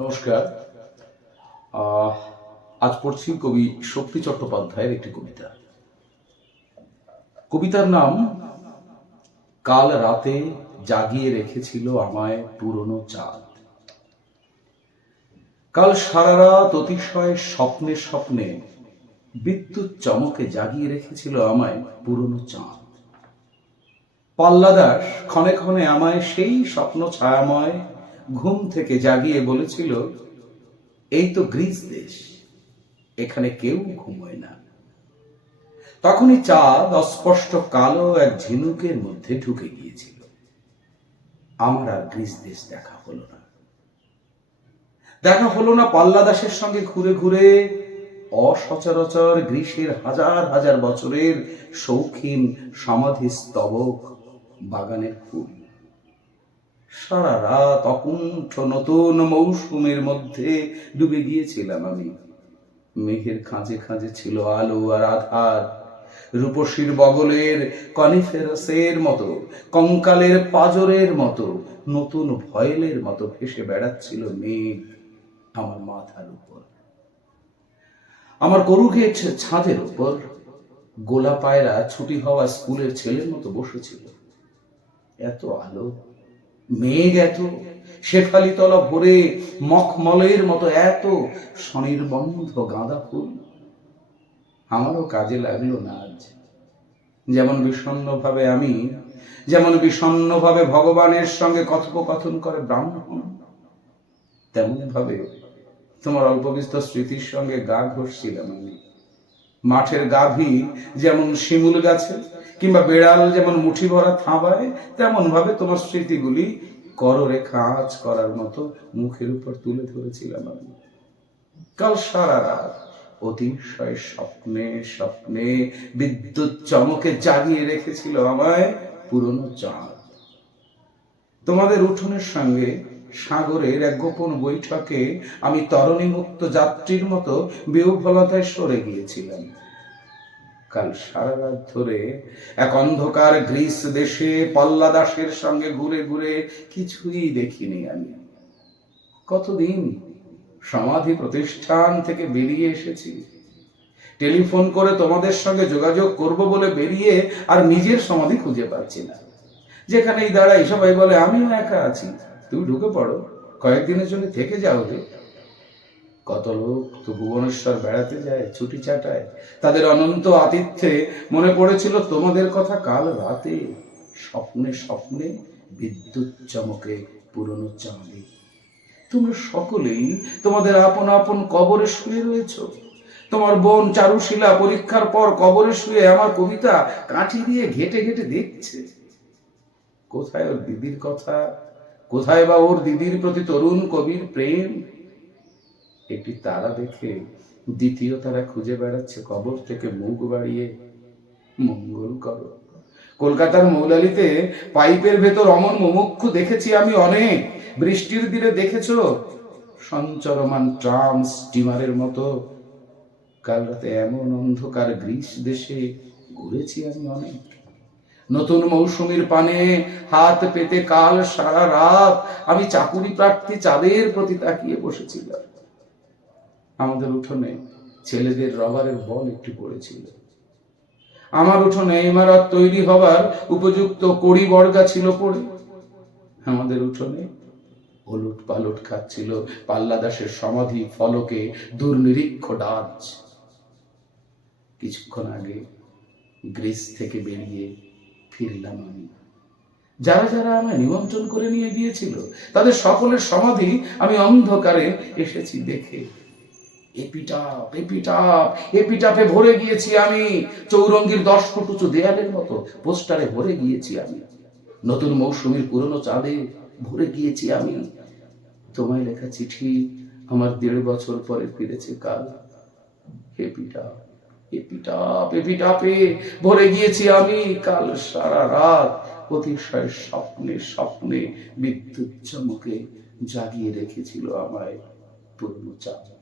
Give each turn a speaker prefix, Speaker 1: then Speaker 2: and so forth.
Speaker 1: নমস্কার। আজ পড়ছি কবি শক্তি চট্টোপাধ্যায়ের একটি কবিতা। কবিতার নাম, কাল রাতে জাগিয়ে রেখেছিল আমায় পুরনো চাঁদ। কাল সারা রাত অতিশয় স্বপ্নে স্বপ্নে বিদ্যুৎ চমকে জাগিয়ে রেখেছিল আমায় পুরনো চাঁদ। পাল্লাদাস ক্ষণে ক্ষণে আমায় সেই স্বপ্ন ছায়াময় ঘুম থেকে জাগিয়ে বলেছিল, এই তো গ্রিস দেশ, এখানে কেউ ঘুমোয় না। তখনই চাঁদ অস্পষ্ট কালো এক ঝিনুকের মধ্যে ঢুকে গিয়েছিল। আমার আর গ্রিস দেশ দেখা হলো না। দেখা হলো না পাল্লাদাসের সঙ্গে ঘুরে ঘুরে, অসচরাচর গ্রীষ্মের হাজার হাজার বছরের শৌখিন সমাধি স্তবক বাগানের ফুল। সারা রাত অকুণ্ঠ নতুন মৌসুমের মধ্যে ডুবে গিয়েছিলাম আমি। মেঘের খাঁজে খাঁজে ছিল আলো আর আধার। রূপসীর বগলের কনিফেরাসের মতো, কঙ্কালের পাজরের মতো, নতুন ভয়েলের মতো ভেসে বেড়াচ্ছিল মেঘ আমার মাথার উপর। আমার গরুঘেট ছাদের উপর গোলা পায়রা ছুটি হওয়া স্কুলের ছেলের মতো বসেছিল। এত আলো মেঘ এত শেফালি তলা ভরে মখমলের মতো এত স্বনির্বন্ধ গাঁদা ফুল। আমারও কাজে লাগল না আজ। যেমন বিষণ্ণভাবে আমি, যেমন বিষণ্ণভাবে ভগবানের সঙ্গে কথোপকথন করে ব্রাহ্মণ তেমন ভাবে তোমার অল্প বিস্তর স্মৃতির সঙ্গে গা ঘষছিলাম আমি। মাঠের গাভী যেমন শিমুল গাছে কিংবা বেড়াল যেমন মুঠি ভরা থাবায় তেমন ভাবে তোমার স্মৃতিগুলি কররেখা আঁচ করার মতো মুখের উপর তুলে ধরেছিলাম আমি। কাল সারা রাত অতিশয় স্বপ্নে স্বপ্নে বিদ্যুৎ চমকে জাগিয়ে রেখেছিল আমায় পুরনো চাঁদ। তোমাদের উঠোনের সঙ্গে সাগরের এক গোপন বৈঠকে আমি তরণী মুক্ত যাত্রীর মতো বিহ্বলতায় সরে গিয়েছিলাম। কাল সারা রাত ধরে এক অন্ধকার গ্রিস দেশে পল্লা দাসের সঙ্গে ঘুরে ঘুরে কিছুই দেখিনি আমি। কতদিন সমাধি প্রতিষ্ঠান থেকে বেরিয়ে এসেছি? টেলিফোন করে তোমাদের সঙ্গে যোগাযোগ করব বলে বেরিয়ে আর নিজের সমাধি খুঁজে পাচ্ছি না। যেখানেই দাঁড়াই সবাই বলে, আমিও একা আছি। তুমি ঢুকে পড়ো। কয়েকদিনের জন্য থেকে যাও রে কত লোক তো ভুবনেশ্বর বেড়াতে যায়, ছুটি চাটায় তাদের অনন্ত আতিথ্যে মনে পড়েছিল তোমাদের কথা কাল রাতে। স্বপ্নে স্বপ্নে বিদ্যুৎ চমকে পুরনো চাঁদে। তোমরা সকলেই তোমাদের আপন আপন কবরে শুয়ে রয়েছ। তোমার বোন চারুশিলা পরীক্ষার পর কবরে শুয়ে আমার কবিতা কাঠি দিয়ে ঘেটে ঘেটে দেখছে। কোথায় ওর দিদির কথা? কোথায় বা ওর দিদির প্রতি তরুণ কবির প্রেম? একটি তারা দেখে দ্বিতীয় তারা খুঁজে বেড়াচ্ছে কবর থেকে মুখ বাড়িয়ে। মঙ্গল করো। কলকাতার মৌলালিতে পাইপের ভেতর অমন মুমুক্ষু দেখেছি আমি অনেক। বৃষ্টির দিনে দেখেছ? সঞ্চরমান ট্রাম স্টিমারের মতো। কাল রাতে এমন অন্ধকার গ্রীস দেশে ঘুরেছি আমি অনেক। নতুন মৌসুমীর পানে হাত পেতে কাল সারা রাত আমি চাকুরি প্রার্থী চাঁদের প্রতি তাকিয়ে বসেছিলাম। আমাদের উঠোনে ছেলেদের রবারের বল একটি পড়েছিল। আমার উঠোনে ইমারত তৈরি হবার উপযুক্ত কড়ি বর্গা ছিল পড়ে। আমাদের উঠোনে হলুট পালট খাচ্ছিল পাল্লা দাসের সমাধি, ফলকে দুর্নিরীক্ষ ডাচ। কিছুক্ষণ আগে গ্রিস থেকে বেরিয়ে ফিরলাম আমি। যারা যারা আমায় নিমন্ত্রণ করে নিয়ে গিয়েছিল, তাদের সকলের সমাধি আমি অন্ধকারে এসেছি দেখে। এপিটাপ এপিটাপ এপিটাপে ভরে গিয়েছি আমি। চৌরঙ্গির দশ ফুট উঁচু দেয়ালের মতো পোস্টারে ভরে গিয়েছি আমি। নতুন মৌসুমীর পুরনো চাঁদে ভরে গিয়েছি আমি। তোমায় লেখা চিঠি আমার দেড় বছর পরে ফিরেছে কাল। এপিটাপ এপিটাপ এপিটাপে ভরে গিয়েছি আমি। কাল সারা রাত অতিশয় স্বপ্নে স্বপ্নে বিদ্যুৎ চমকে জাগিয়ে রেখেছিল আমায় পূর্ণ চাঁদ